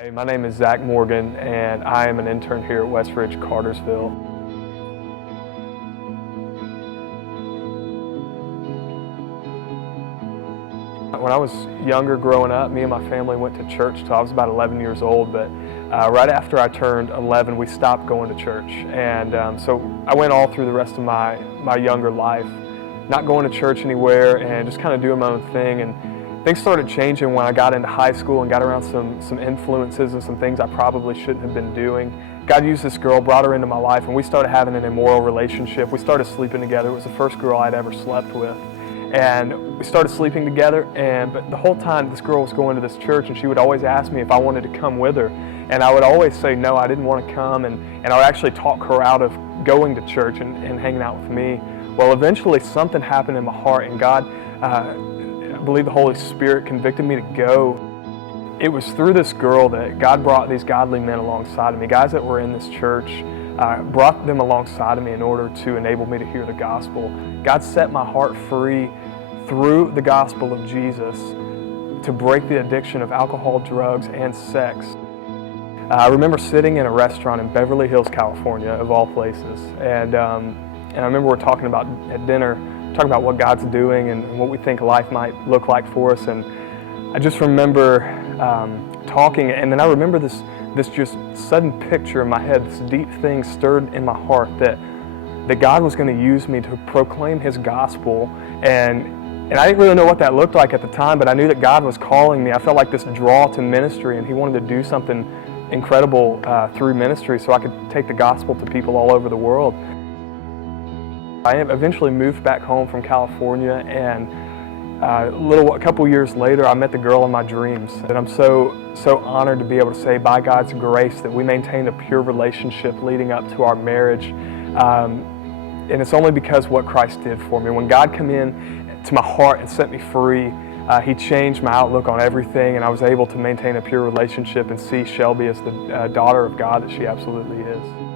Hey, my name is Zach Morgan, and I am an intern here at Westridge, Cartersville. When I was younger growing up, me and my family went to church till I was about 11 years old, but right after I turned 11, we stopped going to church. And so I went all through the rest of my younger life, not going to church anywhere and just kind of doing my own thing. And things started changing when I got into high school and got around some influences and some things I probably shouldn't have been doing. God used this girl, brought her into my life, and we started having an immoral relationship. We started sleeping together. It was the first girl I'd ever slept with. And we started sleeping together, but the whole time this girl was going to this church, and she would always ask me if I wanted to come with her. And I would always say no, I didn't want to come, and I would actually talk her out of going to church and hanging out with me. Well, eventually something happened in my heart, and God, I believe the Holy Spirit convicted me to go. It was through this girl that God brought these godly men alongside of me, guys that were in this church. Brought them alongside of me in order to enable me to hear the gospel. God set my heart free through the gospel of Jesus to break the addiction of alcohol, drugs, and sex. I remember sitting in a restaurant in Beverly Hills, California, of all places, and I remember we're talking about at dinner, talking about what God's doing and what we think life might look like for us. And I just remember talking, and then I remember this just sudden picture in my head, this deep thing stirred in my heart that God was going to use me to proclaim His gospel. And I didn't really know what that looked like at the time, but I knew that God was calling me. I felt like this draw to ministry, and He wanted to do something incredible through ministry so I could take the gospel to people all over the world. I eventually moved back home from California, and a couple years later, I met the girl of my dreams. And I'm so honored to be able to say, by God's grace, that we maintained a pure relationship leading up to our marriage. And it's only because what Christ did for me. When God came in to my heart and set me free, He changed my outlook on everything, and I was able to maintain a pure relationship and see Shelby as the daughter of God that she absolutely is.